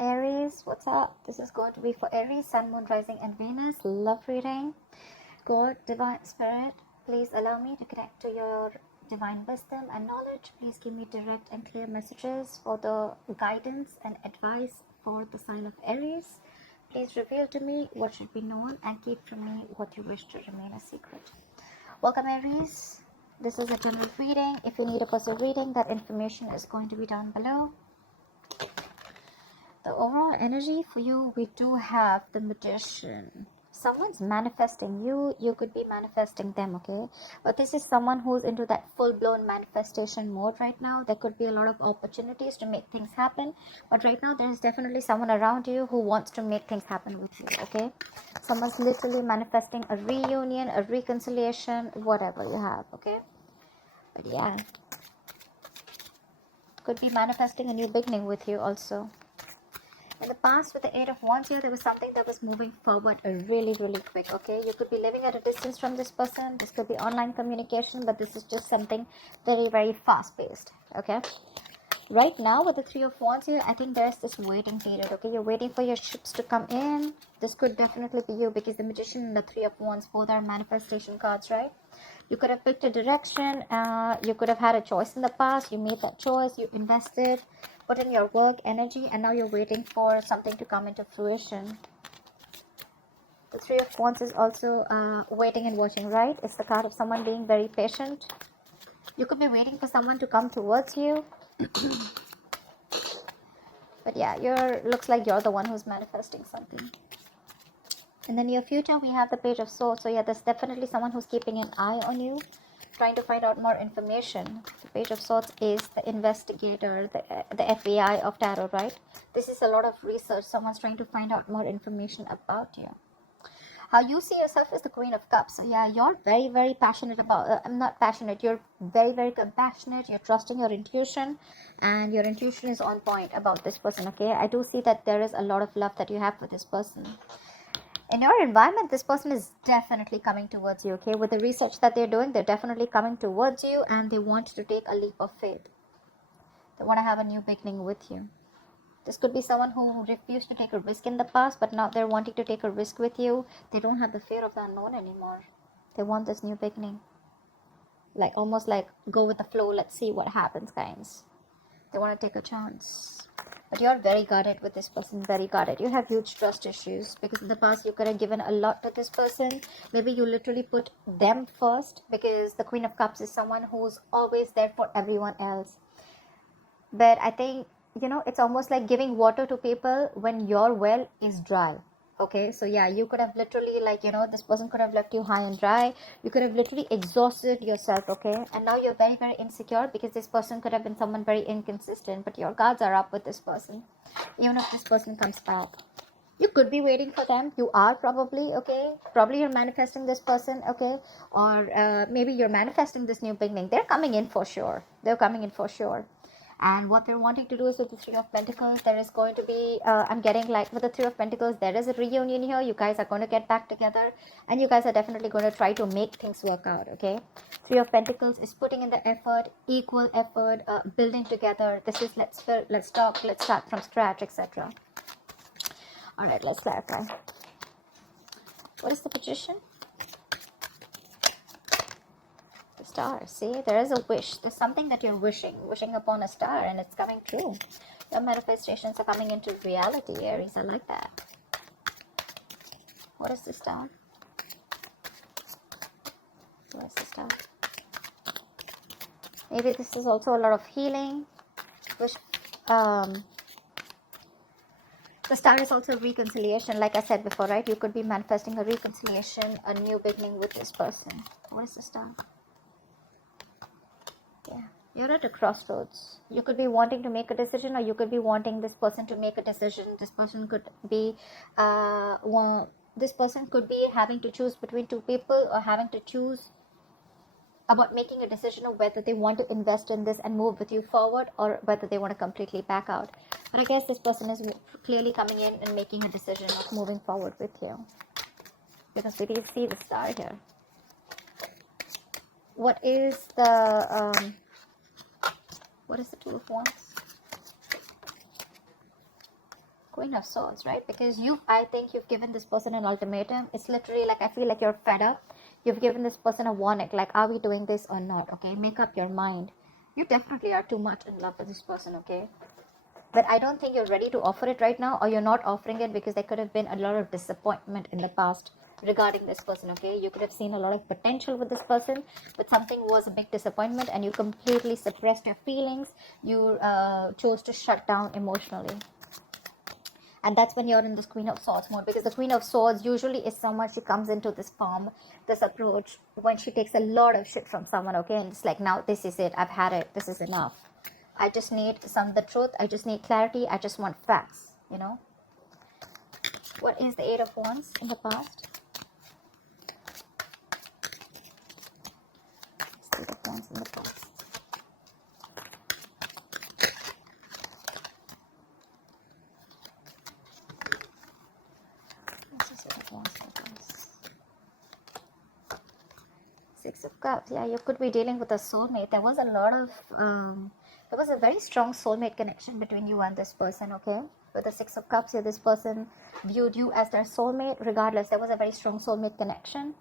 Aries, what's up? This is going to be for Aries, Sun, Moon, Rising, and Venus. Love reading. God, Divine Spirit, please allow me to connect to your divine wisdom and knowledge. Please give me direct and clear messages for the guidance and advice for the sign of Aries. Please reveal to me what should be known and keep from me what you wish to remain a secret. Welcome, Aries. This is a general reading. If you need a personal reading, that information is going to be down below. The overall energy for you, we do have the Magician. Someone's manifesting you. You could be manifesting them, okay? But this is someone who's into that full-blown manifestation mode right now. There could be a lot of opportunities to make things happen. But right now, there's definitely someone around you who wants to make things happen with you, okay? Someone's literally manifesting a reunion, a reconciliation, whatever you have, okay? But yeah. Could be manifesting a new beginning with you also. In the past, with the Eight of Wands here, there was something that was moving forward really, really quick, okay? You could be living at a distance from this person. This could be online communication, but this is just something very, very fast-paced, okay? Right now, with the Three of Wands here, I think there's this waiting period, okay? You're waiting for your ships to come in. This could definitely be you because the Magician and the Three of Wands both are manifestation cards, right? You could have picked a direction. You could have had a choice in the past. You made that choice. You invested, put in your work, energy, and now you're waiting for something to come into fruition. The Three of Wands is also waiting and watching, right? It's the card of someone being very patient. You could be waiting for someone to come towards you. But yeah, looks like you're the one who's manifesting something. In the near future, we have the Page of Swords. So yeah, there's definitely someone who's keeping an eye on you, trying to find out more information. The Page of Swords is the investigator, the FBI of tarot, right? This is a lot of research. Someone's trying to find out more information about you. How you see yourself is the Queen of Cups. So yeah, you're very, very passionate about, I'm not passionate, you're very, very compassionate, you're trusting your intuition, and your intuition is on point about this person, okay? I do see that there is a lot of love that you have for this person. In your environment, this person is definitely coming towards you, okay? With the research that they're doing, they're definitely coming towards you, and they want to take a leap of faith. They want to have a new beginning with you. This could be someone who refused to take a risk in the past, but now they're wanting to take a risk with you. They don't have the fear of the unknown anymore. They want this new beginning. Like, almost like, go with the flow, let's see what happens, guys. They want to take a chance. But you're very guarded with this person, very guarded. You have huge trust issues because in the past you could have given a lot to this person. Maybe you literally put them first because the Queen of Cups is someone who's always there for everyone else. But I think, you know, it's almost like giving water to people when your well is dry. Okay, so yeah, you could have literally, like, you know, this person could have left you high and dry. You could have literally exhausted yourself, okay? And now you're very, very insecure because this person could have been someone very inconsistent, but your guards are up with this person. Even if this person comes back, you could be waiting for them. You are probably, okay? Probably you're manifesting this person, okay? Or maybe you're manifesting this new beginning. They're coming in for sure. They're coming in for sure. And what they're wanting to do is with the Three of Pentacles, there is going to be, I'm getting like with the Three of Pentacles, there is a reunion here. You guys are going to get back together and you guys are definitely going to try to make things work out, okay? Three of Pentacles is putting in the effort, equal effort, building together. This is let's talk, let's start from scratch, etc. All right, let's clarify. What is the Magician? Star. See, there is a wish. There's something that you're wishing upon a star, and it's coming true. Your manifestations are coming into reality, Aries. I like that. What is the star? What is the star? Maybe this is also a lot of healing. Wish. The star is also reconciliation, like I said before, right? You could be manifesting a reconciliation, a new beginning with this person. What is the star? Yeah, you're at a crossroads. You could be wanting to make a decision, or you could be wanting this person to make a decision. This person could be, this person could be having to choose between two people, or having to choose about making a decision of whether they want to invest in this and move with you forward, or whether they want to completely back out. But I guess this person is clearly coming in and making a decision of moving forward with you, because we did see the star here. What is the Two of Wands? Queen of Swords, right? Because I think you've given this person an ultimatum. It's literally like, I feel like you're fed up. You've given this person a warning, like, are we doing this or not? Okay, make up your mind. You definitely are too much in love with this person, okay? But I don't think you're ready to offer it right now, or you're not offering it because there could have been a lot of disappointment in the past regarding this person, okay? You could have seen a lot of potential with this person, but something was a big disappointment and you completely suppressed your feelings. You chose to shut down emotionally. And that's when you're in this Queen of Swords mode, because the Queen of Swords usually is someone, she comes into this form, this approach, when she takes a lot of shit from someone, okay? And it's like, now this is it. I've had it. This is enough. I just need the truth. I just need clarity. I just want facts, you know? What is the Eight of Wands in the past? Eight of Wands in the past. Six of Cups. Yeah, you could be dealing with a soulmate. There was a lot of there was a very strong soulmate connection between you and this person, okay? With the Six of Cups here, this person viewed you as their soulmate. Regardless, there was a very strong soulmate connection.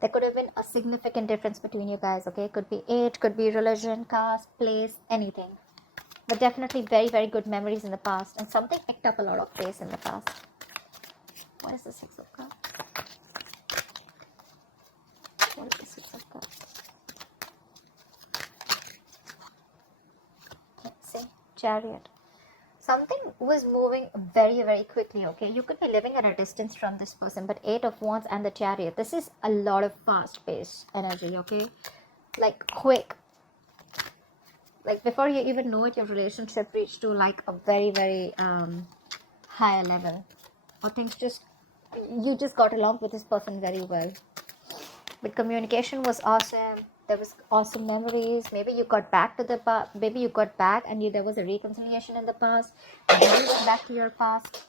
There could have been a significant difference between you guys, okay? Could be age, could be religion, caste, place, anything. But definitely very, very good memories in the past. And something picked up a lot of pace in the past. What is the Six of Cups? What is the Six of Cups? Let's see. Chariot. Something was moving very, very quickly, okay? You could be living at a distance from this person, but Eight of Wands and the Chariot. This is a lot of fast-paced energy, okay? Like, quick. Like, before you even know it, your relationship reached to, like, a very, very higher level. Or things just, you just got along with this person very well. But communication was awesome. There was awesome memories. Maybe you got back to the past. Maybe you got back and there was a reconciliation in the past. And then you went back to your past.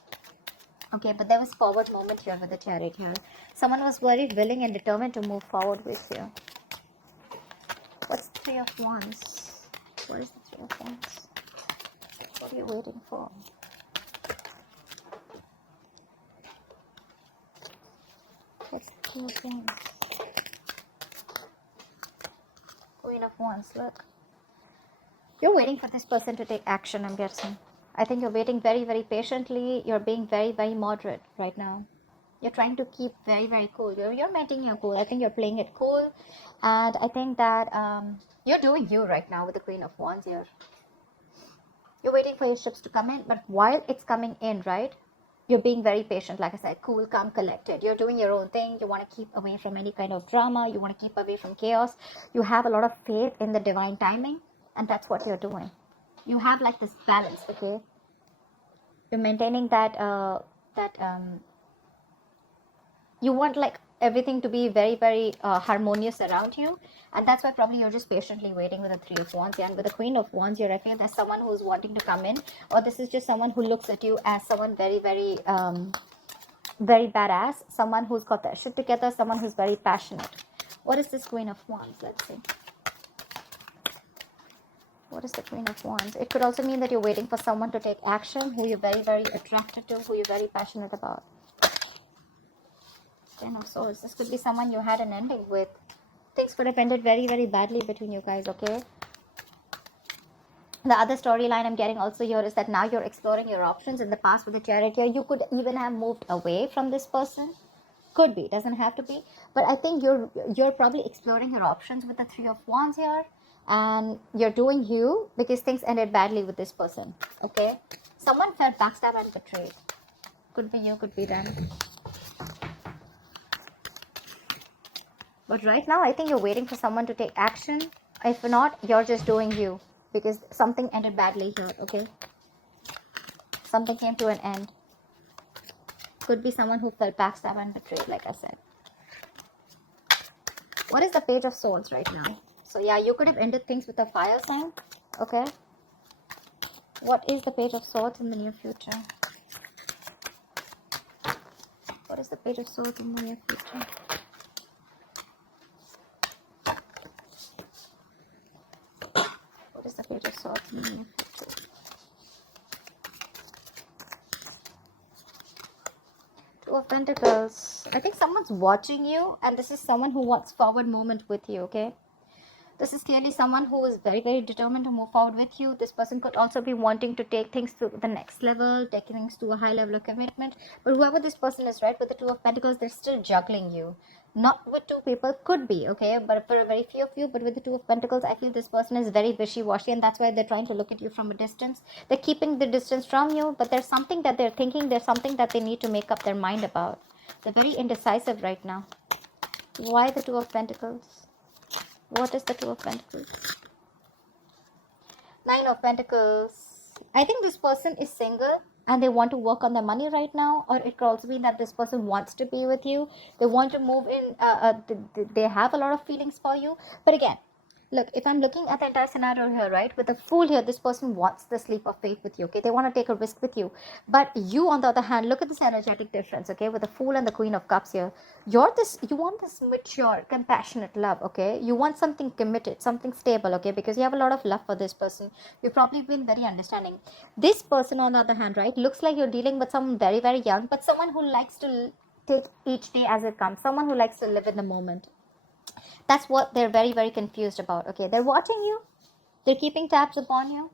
Okay, but there was forward moment here with the Chariot here. Someone was very willing and determined to move forward with you. What's the Three of Wands? What is the Three of Wands? What are you waiting for? What's the Three of Wands? Queen of Wands, look. You're waiting for this person to take action, I'm guessing. I think you're waiting very, very patiently. You're being very, very moderate right now. You're trying to keep very, very cool. You're maintaining your cool. I think you're playing it cool. And I think that you're doing you right now with the Queen of Wands here. You're waiting for your ships to come in. But while it's coming in, right, you're being very patient. Like I said, cool, calm, collected. You're doing your own thing. You want to keep away from any kind of drama. You want to keep away from chaos. You have a lot of faith in the divine timing. And that's what you're doing. You have like this balance, okay? You're maintaining that, you want like everything to be very, very harmonious around you. And that's why probably you're just patiently waiting with the Three of Wands. And with the Queen of Wands here, I feel there's someone who's wanting to come in. Or this is just someone who looks at you as someone very, very, very badass. Someone who's got their shit together. Someone who's very passionate. What is this Queen of Wands? Let's see. What is the Queen of Wands? It could also mean that you're waiting for someone to take action, who you're very, very attracted to, who you're very passionate about. Ten of Swords. This could be someone you had an ending with. Things could have ended very, very badly between you guys, okay? The other storyline I'm getting also here is that now you're exploring your options. In the past with the Chariot here, you could even have moved away from this person. Could be, doesn't have to be. But I think you're probably exploring your options with the Three of Wands here. And you're doing you because things ended badly with this person, okay? Someone felt backstabbed and betrayed. Could be you, could be them. But right now, I think you're waiting for someone to take action. If not, you're just doing you because something ended badly here, okay? Something came to an end. Could be someone who felt backstabbed and betrayed, like I said. What is the Page of Swords right now? So yeah, you could have ended things with a fire sign, okay? What is the Page of Swords in the near future? What is the Page of Swords in the near future? What is the Page of Swords in the near future? Two of Pentacles. I think someone's watching you, and this is someone who wants forward movement with you, okay? This is clearly someone who is very, very determined to move forward with you. This person could also be wanting to take things to the next level, take things to a high level of commitment. But whoever this person is, right, with the Two of Pentacles, they're still juggling you. Not with two people, could be, okay? But for a very few of you, but with the Two of Pentacles, I feel this person is very wishy-washy, and that's why they're trying to look at you from a distance. They're keeping the distance from you, but there's something that they're thinking, there's something that they need to make up their mind about. They're very indecisive right now. Why the Two of Pentacles? What is the Two of Pentacles? Nine of Pentacles. I think this person is single and they want to work on their money right now, or it could also be that this person wants to be with you. They want to move in. They have a lot of feelings for you. But again, look, if I'm looking at the entire scenario here, right, with the Fool here, this person wants this leap of faith with you, okay? They want to take a risk with you. But you, on the other hand, look at this energetic difference, okay? With the Fool and the Queen of Cups here. You want this mature, compassionate love, okay? You want something committed, something stable, okay? Because you have a lot of love for this person. You've probably been very understanding. This person, on the other hand, right, looks like you're dealing with someone very, very young, but someone who likes to take each day as it comes, someone who likes to live in the moment. That's what they're very, very confused about, okay? They're watching you, they're keeping tabs upon you,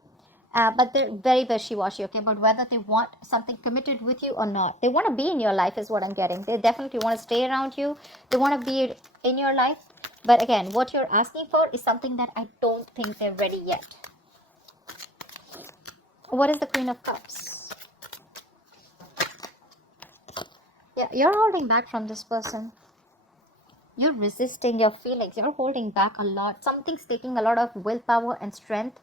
but they're very wishy-washy, okay, about whether they want something committed with you or not. They want to be in your life is what I'm getting. They definitely want to stay around you. They want to be in your life. But again, what you're asking for is something that I don't think they're ready yet. What is the Queen of Cups? Yeah, you're holding back from this person. You're resisting your feelings. You're holding back a lot. Something's taking a lot of willpower and strength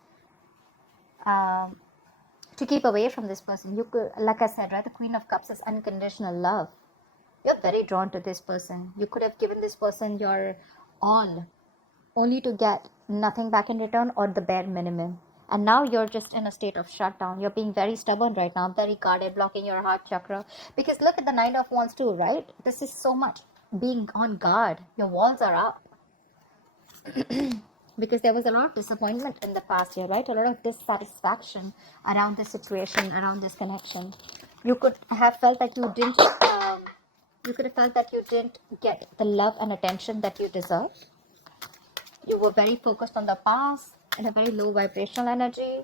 to keep away from this person. You could, like I said, right, the Queen of Cups is unconditional love. You're very drawn to this person. You could have given this person your all, only to get nothing back in return or the bare minimum. And now you're just in a state of shutdown. You're being very stubborn right now, very guarded, blocking your heart chakra. Because look at the Nine of Wands too, right? This is so much being on guard. Your walls are up. Because there was a lot of disappointment in the past year, right? A lot of dissatisfaction around this situation, around this connection. You could have felt that you didn't get the love and attention that you deserve. You were very focused on the past in a very low vibrational energy.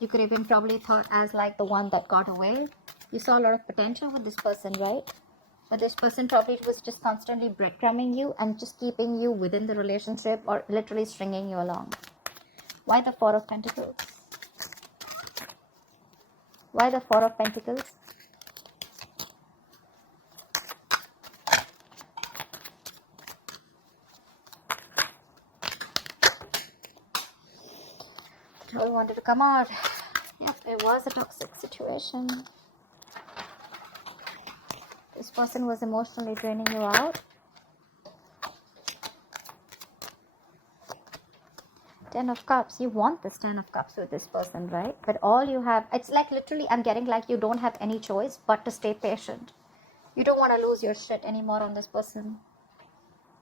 You could have been probably thought as like the one that got away. You saw a lot of potential with this person, right? But this person probably was just constantly breadcrumbing you and just keeping you within the relationship or literally stringing you along. Why the Four of Pentacles? Why the Four of Pentacles? I wanted to come out. Yep, it was a toxic situation. This person was emotionally draining you out. Ten of Cups. You want this Ten of Cups with this person, right? But all you have, it's like literally, I'm getting like you don't have any choice but to stay patient. You don't want to lose your shit anymore on this person.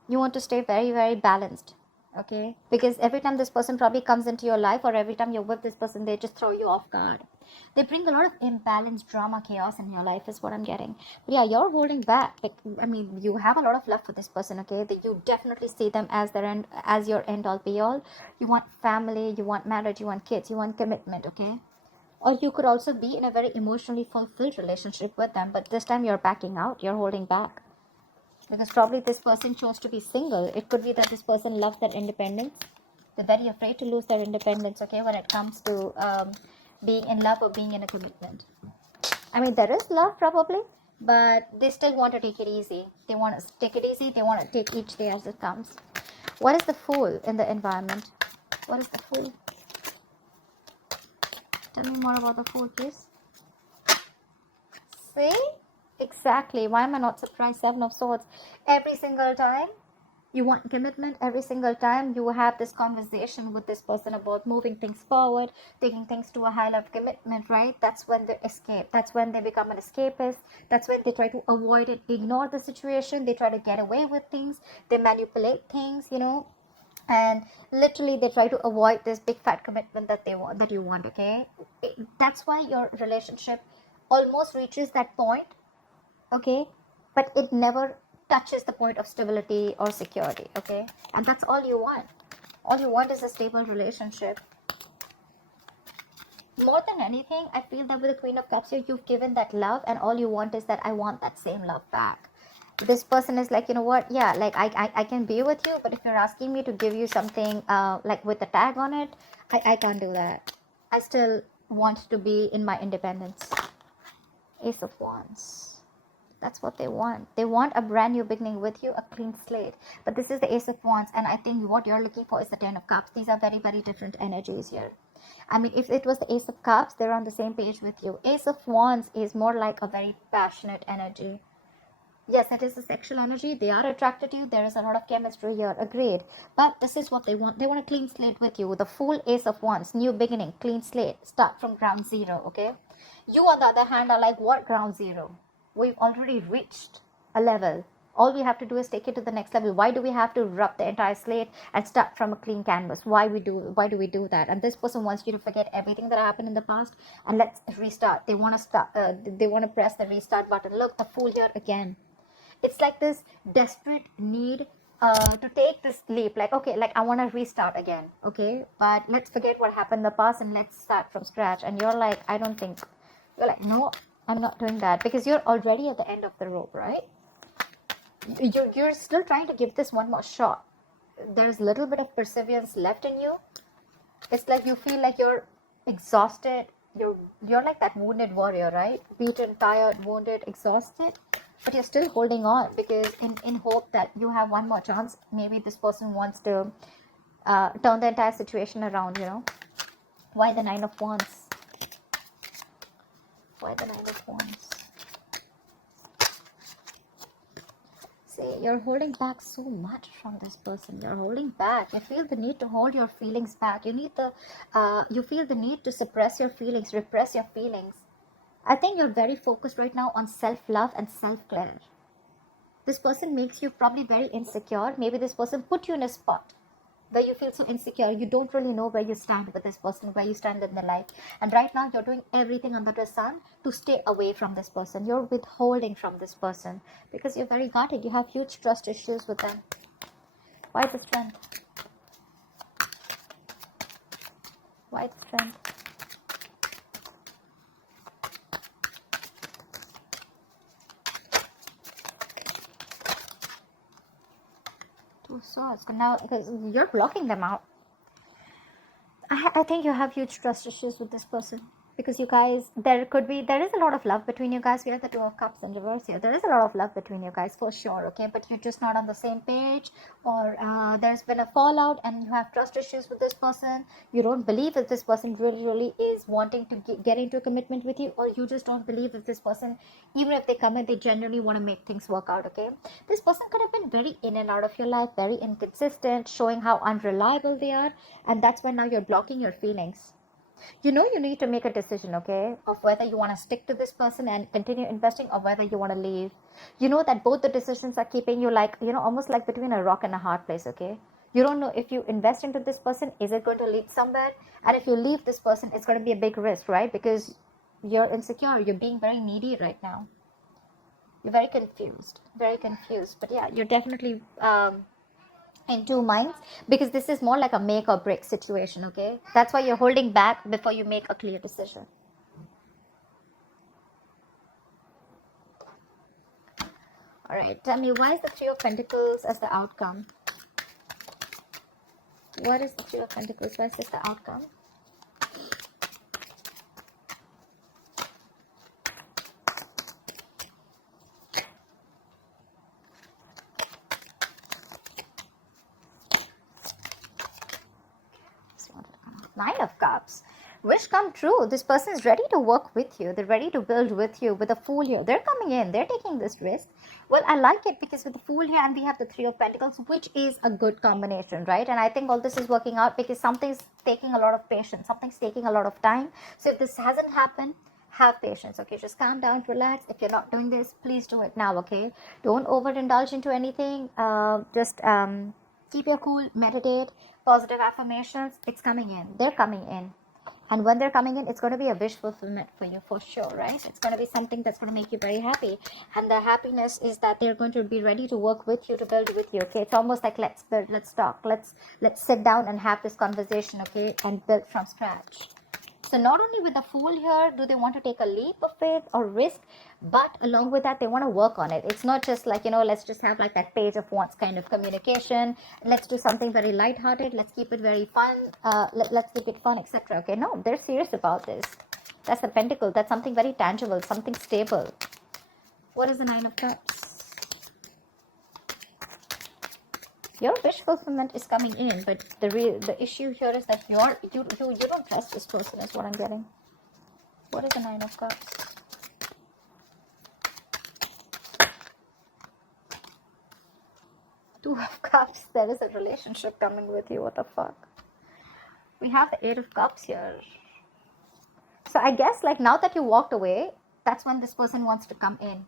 You want to stay very, very balanced. Okay? Because every time this person probably comes into your life or every time you're with this person, they just throw you off guard. They bring a lot of imbalance, drama, chaos in your life is what I'm getting. But yeah, you're holding back. Like, I mean, you have a lot of love for this person, okay? You definitely see them as their end, as your end all be all. You want family, you want marriage, you want kids, you want commitment, okay? Or you could also be in a very emotionally fulfilled relationship with them, but this time you're backing out, you're holding back. Because probably this person chose to be single. It could be that this person loves their independence. They're very afraid to lose their independence, okay, when it comes to being in love or being in a commitment. I mean, there is love probably, but they still want to take it easy. They want to take it easy. They want to take each day as it comes. What is the Fool in the environment? What is the Fool? Tell me more about the Fool, please. See? Exactly. Why am I not surprised? Seven of Swords. Every single time you want commitment, every single time you have this conversation with this person about moving things forward, taking things to a high level of commitment, right? That's when they escape. That's when they become an escapist. That's when they try to avoid it, ignore the situation. They try to get away with things. They manipulate things, you know. And literally they try to avoid this big fat commitment that they want, that you want, okay? That's why your relationship almost reaches that point okay? But it never touches the point of stability or security, okay? And that's all you want. All you want is a stable relationship. More than anything, I feel that with the Queen of Cups here, you've given that love, and all you want is that I want that same love back. This person is like, you know what, yeah, like I can be with you, but if you're asking me to give you something like with a tag on it, I can't do that. I still want to be in my independence. Ace of Wands. That's what they want. They want a brand new beginning with you, a clean slate. But this is the Ace of Wands, and I think what you're looking for is the Ten of Cups. These are very, very different energies here. I mean, if it was the Ace of Cups, they're on the same page with you. Ace of Wands is more like a very passionate energy. Yes, it is a sexual energy. They are attracted to you. There is a lot of chemistry here. Agreed. But this is what they want. They want a clean slate with you. The full Ace of Wands. New beginning. Clean slate. Start from ground zero. Okay. You, on the other hand, are like, what ground zero? We've already reached a level. All we have to do is take it to the next level. Why do we have to rub the entire slate and start from a clean canvas? Why do we do that? And this person wants you to forget everything that happened in the past and let's restart. They want to start. They want to press the restart button. Look, the Fool here again. It's like this desperate need to take this leap. Like, okay, like I want to restart again. Okay, but let's forget what happened in the past and let's start from scratch. And you're like, I don't think. You're like, no, I'm not doing that, because you're already at the end of the rope, right? You're still trying to give this one more shot. There's a little bit of perseverance left in you. It's like you feel like you're exhausted. You're like that wounded warrior, right? Beaten, tired, wounded, exhausted. But you're still holding on because in hope that you have one more chance. Maybe this person wants to turn the entire situation around, you know. Why the Nine of Wands? Why the Nine of Wands? See, you're holding back so much from this person. You're holding back. You feel the need to hold your feelings back. You feel the need to suppress your feelings, repress your feelings. I think you're very focused right now on self-love and self-care. This person makes you probably very insecure. Maybe this person put you in a spot where you feel so insecure. You don't really know where you stand with this person, where you stand in their life. And right now you're doing everything under the sun to stay away from this person. You're withholding from this person because you're very guarded. You have huge trust issues with them. Why the Strength? Why the Strength? Two Swords. Now, because you're blocking them out. I think you have huge trust issues with this person. Because you guys, there is a lot of love between you guys. We have the Two of Cups in reverse here. There is a lot of love between you guys for sure, okay? But you're just not on the same page, or there's been a fallout and you have trust issues with this person. You don't believe that this person really is wanting to get into a commitment with you, or you just don't believe that this person, even if they come in, they genuinely want to make things work out, okay? This person could have been very in and out of your life, very inconsistent, showing how unreliable they are, and that's why now you're blocking your feelings. You know, you need to make a decision, okay, of whether you want to stick to this person and continue investing or whether you want to leave. You know that both the decisions are keeping you like, you know, almost like between a rock and a hard place, okay? You don't know if you invest into this person, is it going to lead somewhere? And if you leave this person, it's going to be a big risk, right? Because you're insecure, you're being very needy right now. You're very confused. But yeah, you're definitely in two minds, because this is more like a make or break situation, okay? That's why you're holding back before you make a clear decision. All right, tell me, why is the Three of Pentacles as the outcome? What is the Three of Pentacles? Why is this the outcome? Nine of Cups. Wish come true. This person is ready to work with you. They're ready to build with you. With the Fool here, they're coming in. They're taking this risk. Well, I like it because with the Fool here and we have the Three of Pentacles, which is a good combination, right? And I think all this is working out because something's taking a lot of patience. Something's taking a lot of time. So if this hasn't happened, have patience, okay? Just calm down, relax. If you're not doing this, please do it now, okay? Don't overindulge into anything. Just keep your cool, meditate, positive affirmations. It's coming in. They're coming in. And when they're coming in, it's going to be a wish fulfillment for you, for sure, right? It's going to be something that's going to make you very happy. And the happiness is that they're going to be ready to work with you, to build with you, okay? It's almost like, let's build, let's talk, let's sit down and have this conversation, okay? And build from scratch. So not only with the Fool here, do they want to take a leap of faith or risk, but along with that, they want to work on it. It's not just like, let's just have like that Page of Wands kind of communication. Let's do something very lighthearted. Let's keep it very fun. Let's keep it fun, etc. Okay, no, they're serious about this. That's the Pentacle. That's something very tangible, something stable. What is the Nine of Cups? Your wish fulfillment is coming in, but the issue here is that you don't trust this person, is what I'm getting. What is the Nine of Cups? Two of Cups. There is a relationship coming with you. What the fuck? We have the Eight of Cups here. So I guess like now that you walked away, that's when this person wants to come in.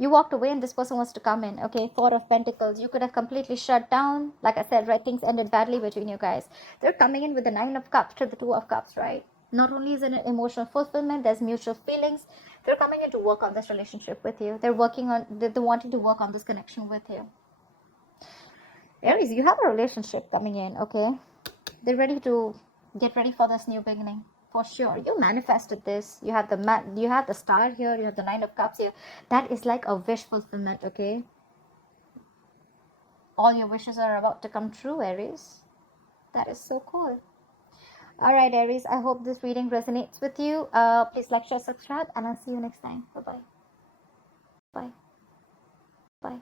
You walked away and this person wants to come in, okay? Four of Pentacles. You could have completely shut down. Like I said, right? Things ended badly between you guys. They're coming in with the Nine of Cups to the Two of Cups, right? Not only is it an emotional fulfillment, there's mutual feelings. They're coming in to work on this relationship with you. They're wanting to work on this connection with you. Aries, you have a relationship coming in, okay? They're ready to get ready for this new beginning. For sure, you manifested this. You have the Star here. You have the Nine of Cups here. That is like a wish fulfillment, okay? All your wishes are about to come true, Aries. That is so cool. All right, Aries. I hope this reading resonates with you. Please like, share, subscribe, and I'll see you next time. Bye-bye. Bye. Bye.